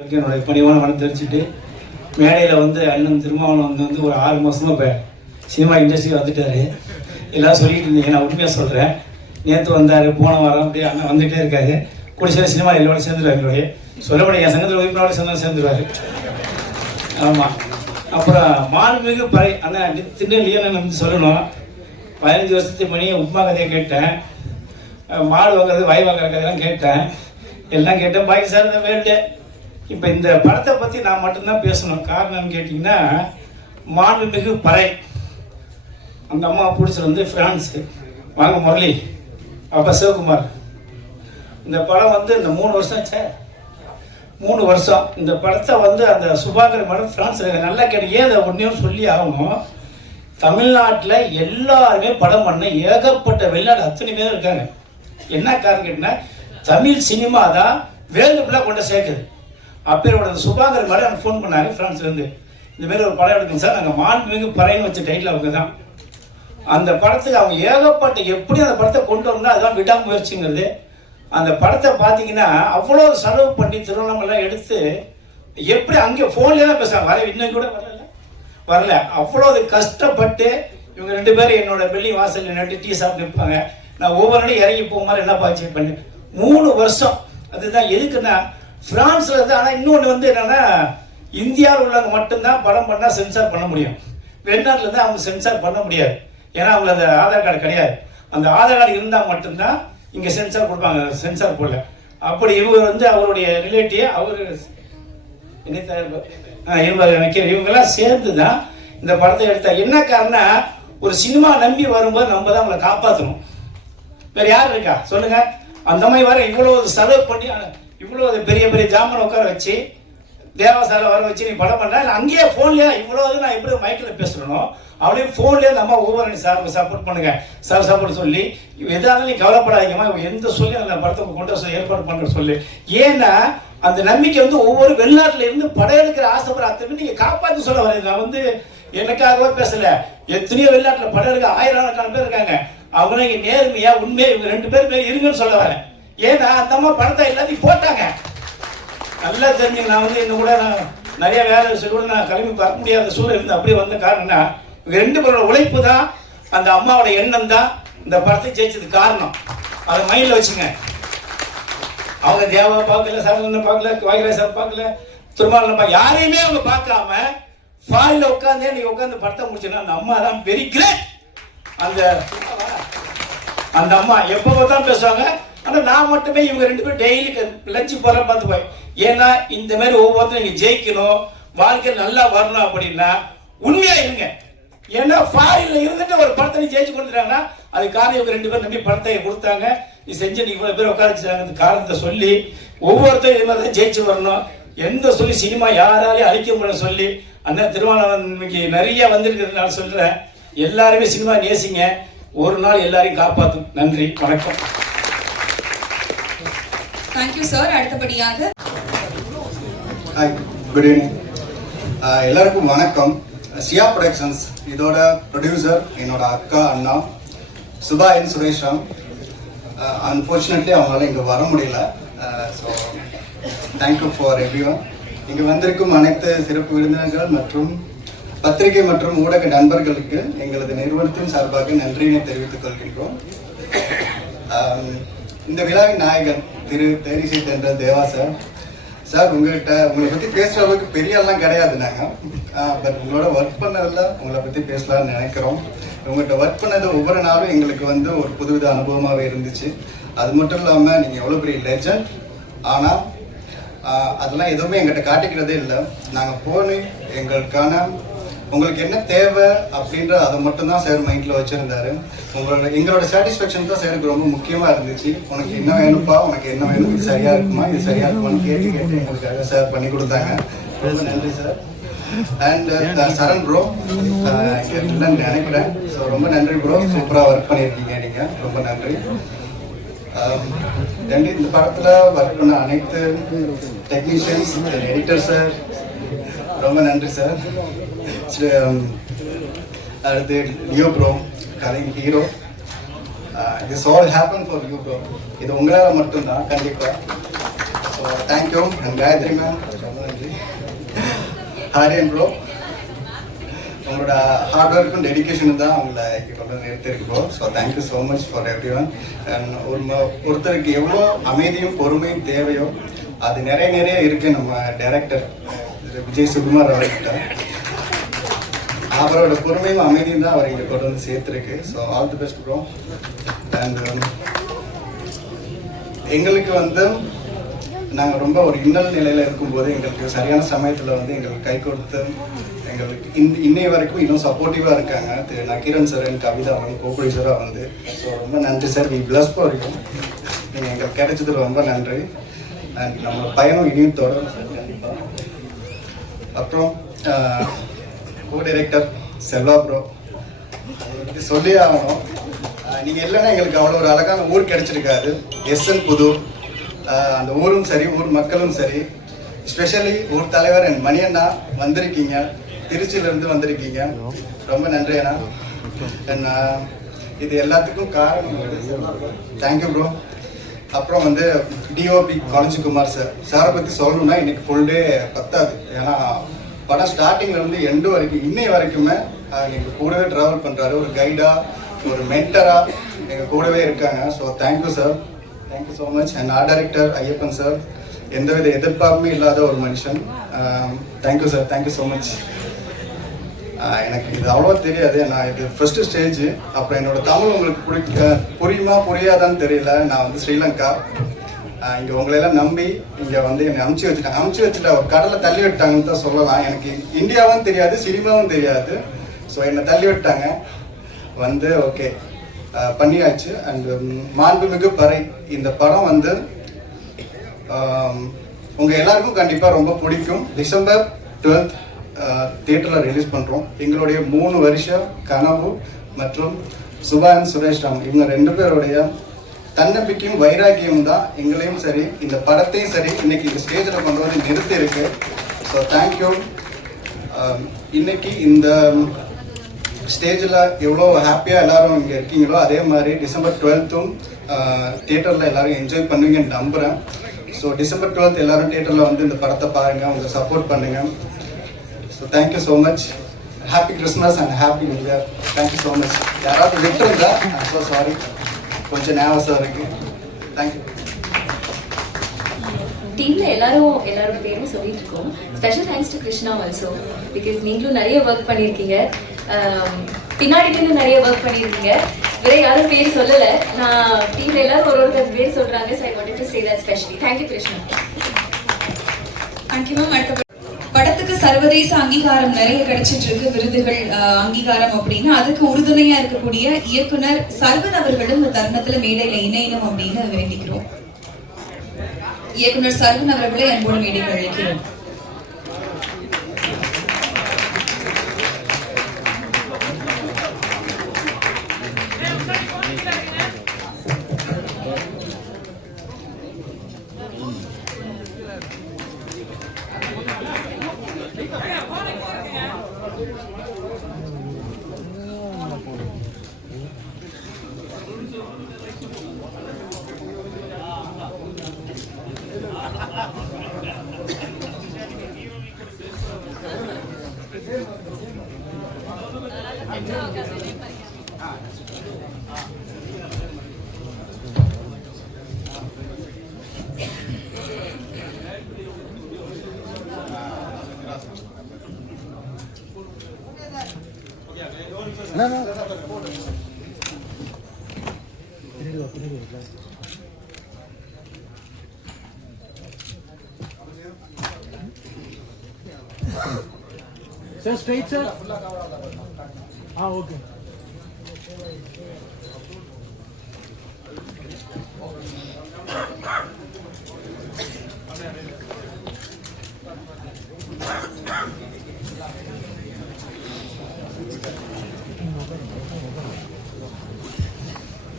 வரைக்கும் என்னுடைய பணிவான மனம் தெரிஞ்சுட்டு மேடையில் வந்து அண்ணன் திருமாவளவன் வந்து வந்து ஒரு ஆறு மாதமாக இப்போ சினிமா இண்டஸ்ட்ரி வந்துட்டார். எல்லாம் சொல்லிட்டு இருந்தீங்க. நான் உண்மையாக சொல்கிறேன் நேற்று வந்தார் போன வாரம் அப்படியே அண்ணன் வந்துகிட்டே இருக்காரு. குடிசில சினிமா எல்லோரும் சேர்ந்துருவாரு எங்களுடைய சொல்லப்படி என் சங்கத்தில் உறுப்பினரோட சேர்ந்து சேர்ந்துருவாரு. ஆமாம் அப்புறம் மாண்புமிகு பறை அண்ணன் திருநெல்லியை வந்து சொல்லணும். பதினஞ்சு வருஷத்துக்கு மணி உப்மா கதையை கேட்டேன். மாடு வாங்குறது வாய் வாங்குற கதையெல்லாம் கேட்டேன். எல்லாம் கேட்டேன். பாக்கி சார் இந்த வேண்டிய இப்போ இந்த படத்தை பற்றி நான் மட்டும்தான் பேசணும். காரணம்னு கேட்டிங்கன்னா மாண்புமிகு பறை. அந்த அம்மா பிடிச்சது வந்து ஃப்ரான்ஸு வாங்க முரளி. அப்பா சிவகுமார். இந்த படம் வந்து இந்த மூணு வருஷம் சே மூணு வருஷம். இந்த படத்தை வந்து அந்த சுபாகர் மேடம் ஃப்ரான்ஸில் நல்லா கேட்டு ஏன் அதை ஒன்றையும் சொல்லி ஆகணும்? தமிழ்நாட்டில் எல்லாருமே படம் பண்ண ஏகப்பட்ட வெளிநாடு அத்தனை பேர் இருக்காங்க. என்ன காரணம் கேட்டிங்கன்னா தமிழ் சினிமா தான் வேர்ல்டு கொண்டு சேர்க்குது. அப்பேரோட சுபாகர் மாதிரி எனக்கு ஃபோன் பண்ணாங்க ஃப்ரான்ஸ்லேருந்து இந்த மாதிரி ஒரு படம் எடுக்கணும் சார். நாங்கள் மாண்புமிகு பறைன்னு வச்ச டைட்டில் அவங்க தான். அந்த படத்துக்கு அவங்க ஏகப்பட்ட எப்படி அந்த படத்தை கொண்டு வந்தால் அதுதான் விடாமுயற்சிங்கிறது. அந்த படத்தை பார்த்தீங்கன்னா அவ்வளோ செலவு பண்ணி திருவண்ணாமலை எடுத்து எப்படி அங்கே ஃபோன்லேயே தான் பேசுகிறாங்க வர இன்னும் கூட வரல. வரல. அவ்வளோ கஷ்டப்பட்டு இவங்க ரெண்டு பேரும் என்னோட பில்டிங் வாசலில் நட்டு டீ சாப்பிட்டு இருப்பாங்க. நான் ஒவ்வொரு நாளும் இறங்கி போகும்போது என்ன பாய்ச்சி பண்ணேன் மூணு வருஷம். அதுதான் எதுக்குன்னா ஃப்ரான்ஸில் இருந்து ஆனால் இன்னொன்று வந்து என்னென்னா இந்தியாவில் உள்ளவங்க மட்டும்தான் படம் பண்ணால் சென்சார் பண்ண முடியும். வெளிநாட்டிலேருந்து அவங்க சென்சார் பண்ண முடியாது. ஏன்னா அவங்களுக்கு அந்த ஆதார் கார்டு கிடையாது. அந்த ஆதார் கார்டு இருந்தால் மட்டும்தான் இங்கே சென்சார் கொடுப்பாங்க. சென்சார் போடல. அப்படி இவங்க வந்து அவருடைய ரிலேட்டிவ் அவர் இவங்க இவங்கெல்லாம் சேர்ந்து தான் இந்த படத்தை எடுத்தா. என்ன காரணம் ஒரு சினிமா நம்பி வரும்போது நம்ம தான் அவங்களை காப்பாற்றணும் வேறு யார் இருக்கா? சொல்லுங்கள் அந்த மாதிரி வர இவ்வளோ செலவு பண்ணி இவ்வளோ பெரிய பெரிய ஜாமான் உட்கார வச்சு தேவசாலை வர வச்சு நீ படம் பண்ண இல்லை அங்கேயே ஃபோன்லேயே இவ்வளோ நான் எப்படி மைக்கில் பேசணும் அவளையும் ஃபோன்லேயே அந்த அம்மா ஒவ்வொரு சார் சப்போர்ட் பண்ணுங்க. சார் சப்போர்ட் சொல்லி எதாவது நீ கவலைப்படாதீங்கம்மா எந்த சொல்லி அந்த படத்தை கொண்டு வர சொல்லி ஏற்பாடு பண்ணுற சொல்லி. ஏன்னா அந்த நம்பிக்கை வந்து ஒவ்வொரு வெளிநாட்டுல இருந்து படம் எடுக்கிற ஆசைப்படுற அத்தனை நீங்கள் காப்பாற்றி சொல்ல வரேன். நான் வந்து எனக்காகவே பேசல. எத்தனையோ வெளிநாட்டில் படம் எடுக்க ஆயிரக்கணக்கான பேர் இருக்காங்க. அவங்க நேர்மையா உண்மையா இவங்க ரெண்டு பேரும் பேர் இருங்கன்னு சொல்ல வரேன். ஏன்னா அந்த அம்மா படத்தை எல்லாத்தையும் போட்டாங்க. நல்லா தெரிஞ்சுங்க நான் வந்து இன்னும் கூட நான் நிறைய வேலை சொல்லி கூட நான் கிளம்பி வர முடியாத சூழல் இருந்து அப்படியே வந்த காரணம்னா ரெண்டு பேரோட உழைப்பு தான் அந்த அம்மாவோட எண்ணம் தான் இந்த படத்தை ஜெயிச்சதுக்கு காரணம். அதை மைண்டில் வச்சுங்க. அவங்க தேவா பார்க்கல சரவணனை பார்க்கல வாய்கரா சார் பார்க்கல திருமாவளவன் பார்க்க யாரையுமே அவங்க பார்க்காம ஃபாரின்ல உட்காந்தே நீ உட்காந்து படத்தை முடிச்சுன்னா அந்த அம்மா தான் வெரி கிரேட் அந்த அந்த அம்மா எப்போ தான் பேசுவாங்க ஆனால் நான் மட்டுமே இவங்க ரெண்டு பேரும் டெய்லி லஞ்சு போற பார்த்து போய் ஏன்னா இந்த மாதிரி ஒவ்வொருத்தரும் நீங்கள் ஜெயிக்கணும் வாழ்க்கையில் நல்லா வரணும் அப்படின்னா உண்மையாக இருங்க. ஏன்னா ஃபாரின்ல இருந்துட்டு ஒரு படத்தை நீ ஜெயிச்சு கொடுத்துட்டாங்கன்னா அது காரணம் இவங்க ரெண்டு பேரும் நம்பி படத்தை கொடுத்தாங்க. நீ செஞ்சு நீ இவ்வளோ பேர் உட்காரச்சிட்டாங்க அந்த காரணத்தை சொல்லி ஒவ்வொருத்தரும் இது மாதிரி தான் ஜெயிச்சு வரணும். எந்த சொல்லி சினிமா யாராலையும் அழிக்க முடியும் சொல்லி அண்ணன் திருமணம் இன்னைக்கு நிறைய வந்திருக்கிறது சொல்கிறேன் எல்லாருமே சினிமா நேசிங்க. ஒரு நாள் எல்லாரையும் காப்பாற்றும் நன்றி. வணக்கம். தேங்க்யூ சார் அடுத்தபடியாக ஹாய் குட் ஈவினிங் எல்லாருக்கும் வணக்கம். சியா ப்ரொடக்ஷன்ஸ் இதோட ப்ரொடியூசர் என்னோட அக்கா அண்ணா சுபா என் சுரேஷ்ராம் அன்ஃபார்ச்சுனேட்லி அவங்களால இங்கே வர முடியல. So thank you for everyone இங்கே வந்திருக்கும் அனைத்து சிறப்பு விருந்தினர்கள் மற்றும் பத்திரிகை மற்றும் ஊடக நண்பர்களுக்கு எங்களது நிறுவனத்தின் சார்பாக நன்றியினை தெரிவித்துக் கொள்கின்றோம். இந்த விழாவின் நாயகன் திரு தேனிசை தென்ற தேவா சார். சார் உங்ககிட்ட உங்களை பற்றி பேசுகிற அளவுக்கு பெரிய எல்லாம் கிடையாது நாங்கள் பட் உங்களோட ஒர்க் பண்ணதில் உங்களை பற்றி பேசலாம்னு நினைக்கிறோம். உங்கள்கிட்ட ஒர்க் பண்ணது ஒவ்வொரு நாளும் எங்களுக்கு வந்து ஒரு புதுவித அனுபவமாகவே இருந்துச்சு. அது மட்டும் இல்லாமல் நீங்கள் எவ்வளோ பெரிய லெஜண்ட் ஆனால் அதெல்லாம் எதுவுமே எங்கிட்ட காட்டிக்கிறதே இல்லை. நாங்கள் போனி எங்களுக்கான உங்களுக்கு என்ன தேவை அப்படின்ற அதை மட்டும் தான் சார் மைண்டில் வச்சுருந்தாரு. உங்களோட எங்களோட சாட்டிஸ்ஃபேக்ஷன் தான் சாருக்கு ரொம்ப முக்கியமாக இருந்துச்சு. உனக்கு என்ன வேணும்ப்பா? உனக்கு என்ன வேணும் இது சரியாக இருக்குமா? இது சரியாக இருக்குமான்னு கேட்டு கேட்டு எங்களுக்காக சார் பண்ணி கொடுத்தாங்க. ரொம்ப நன்றி sir uh, and Charan bro இல்லைன்னு நினைக்கிறேன். ஸோ ரொம்ப நன்றி ப்ரோ சூப்பராக ஒர்க் பண்ணியிருக்கீங்க நீங்கள் ரொம்ப நன்றி. நன்றி. இந்த படத்தில் ஒர்க் பண்ண அனைத்து டெக்னீஷியன்ஸ் எடிட்டர் சார் ரொம்ப நன்றி சார் அடுத்து Leo bro கதைங்க hero this all happen for you bro இது உங்களால் மட்டும்தான் கண்டிப்பாக so thank you and Gayathri ma'am ஹாரியன் bro உங்களோட ஹார்ட் ஒர்க்கும் டெடிகேஷனும் தான் உங்களை இங்கே நிறுத்திருக்கு bro so thank you so much for everyone and ஒரு ஒருத்தருக்கு எவ்வளோ அமைதியும் பொறுமையும் தேவையோ அது நிறைய நிறைய இருக்குது நம்ம டைரக்டர் விஜய் சுகுமார் அவர்கிட்ட. அவரோட பொறுமையும் அமைதியும் தான் அவர் இங்கே கொண்டு வந்து சேர்த்துருக்கு. So all the best bro and எங்களுக்கு வந்து நாங்கள் ரொம்ப ஒரு இன்னல் நிலையில் இருக்கும்போது எங்களுக்கு சரியான சமயத்தில் வந்து எங்களுக்கு கை கொடுத்து எங்களுக்கு இன் இன்னைய வரைக்கும் இன்னும் சப்போர்ட்டிவாக இருக்காங்க. திரு Nakkeeran sir and Kavitha ma'am சாராக வந்து. ஸோ ரொம்ப நன்றி சார் வி பிளஸ் வரைக்கும் நீங்கள் எங்களுக்கு கிடைச்சது ரொம்ப நன்றி. அண்ட் நம்ம பயணம் இனியும் தொடரும். சார் கண்டிப்பாக அப்புறம் கோ டைரக்டர் செல்வா ப்ரோ அதை பத்தி சொல்லியே ஆகணும். நீங்கள் இல்லைன்னா எங்களுக்கு அவ்வளோ ஒரு அழகான ஊர் கிடைச்சிருக்காது. எஸ்என் புது. அந்த ஊரும் சரி ஊர் மக்களும் சரி. ஸ்பெஷலி ஊர் தலைவர் என் மணியண்ணா வந்திருக்கீங்க. திருச்சியிலேருந்து வந்திருக்கீங்க. ரொம்ப நன்றி அண்ணா. இது எல்லாத்துக்கும் காரணம் தேங்க்யூ ப்ரோ அப்புறம் வந்து டிஓபி குமார் சார் சாரை பற்றி சொல்லணும்னா இன்னைக்கு ஃபுல் டே பத்தாது. ஏன்னா படம் ஸ்டார்டிங்ல இருந்து எண்டு வரைக்கும் இன்னை வரைக்குமே எங்கள் எங்க கூடவே ட்ராவல் பண்றாரு. ஒரு கைடா ஒரு மென்டரா எங்க கூடவே இருக்காங்க. So thank you sir thank you so much and art director Ayyappan sir எந்தவித எதிர்பார்ப்புமே இல்லாத ஒரு மனுஷன். Thank you sir thank you so much எனக்கு இது அவ்வளோ தெரியாது. நான் இது ஃபர்ஸ்ட் ஸ்டேஜ் அப்புறம் என்னோட தமிழ் உங்களுக்கு பிடிக்க புரியுமா புரியாதான்னு தெரியல. நான் வந்து ஸ்ரீலங்கா. இங்கே உங்களையெல்லாம் நம்பி இங்கே வந்து என்னை அமுச்சு வச்சுட்டாங்க. அமுச்சு வச்சுட்டா ஒரு கடலை தள்ளி விட்டாங்கன்னு தான் சொல்லலாம். எனக்கு இந்தியாவும் தெரியாது சினிமாவும் தெரியாது. ஸோ என்னை தள்ளி விட்டாங்க. வந்து ஓகே பண்ணியாச்சு. அண்ட் மாண்புமிகு பறை. இந்த படம் வந்து உங்கள் எல்லாருக்கும் கண்டிப்பாக ரொம்ப பிடிக்கும். டிசம்பர் டுவெல்த் தியேட்டரில் ரிலீஸ் பண்ணுறோம் எங்களுடைய மூணு வருஷம் கனவு மற்றும் சுபான் சுரேஷ் ராம் இவங்க ரெண்டு பேருடைய தன்னம்பிக்கையும் வைராக்கியம் தான் எங்களையும் சரி இந்த படத்தையும் சரி இன்னைக்கு இந்த ஸ்டேஜில் கொண்டு வந்து நிறுத்தி இருக்கு ஸோ தேங்க்யூ um, இன்னைக்கு இந்த ஸ்டேஜில் எவ்வளோ ஹாப்பியாக எல்லாரும் இங்கே இருக்கீங்களோ அதே மாதிரி டிசம்பர் டுவெல்த்தும் தியேட்டரில் எல்லாரும் என்ஜாய் பண்ணுவீங்கன்னு நம்புகிறேன் ஸோ டிசம்பர் டுவெல்த் எல்லாரும் தியேட்டரில் வந்து இந்த படத்தை பாருங்கள் உங்களை சப்போர்ட் பண்ணுங்கள் so thank you so much happy Christmas and happy new year thank you so much யாராவது விட்டுருந்தா ஐம் ஸோ சாரி கொஞ்சம் ஞாபகம் இருக்குது தேங்க்யூ டீம்ல எல்லாரும் எல்லாரோட பேரும் சொல்லிட்டு இருக்கோம். Special thanks to Krishna also because நீங்களும் நிறைய ஒர்க் பண்ணியிருக்கீங்க பின்னாடி நிறைய ஒர்க் பண்ணியிருக்கீங்க வேற யாரும் பேர் சொல்லல. நான் டீம்ல எல்லாரும் ஒரு ஒருத்தர் பேர் சொல்றாங்க so I wanted to say that specially thank you Krishna thank you ma'am அடுத்த சர்வதேச அங்கீகாரம் நிறைய கிடைச்சிட்டு இருக்கு விருதுகள் அங்கீகாரம் அப்படின்னா. அதுக்கு உறுதுணையா இருக்கக்கூடிய இயக்குனர் சர்வன் அவர்களும் இந்த தருணத்துல மேடையில இணையணும் அப்படின்னு வேண்டிக்கிறோம். இயக்குனர் சர்வன் அவர்களை அன்போடு மேடையில் அழைக்கிறோம். Sir, straight, sir. Okay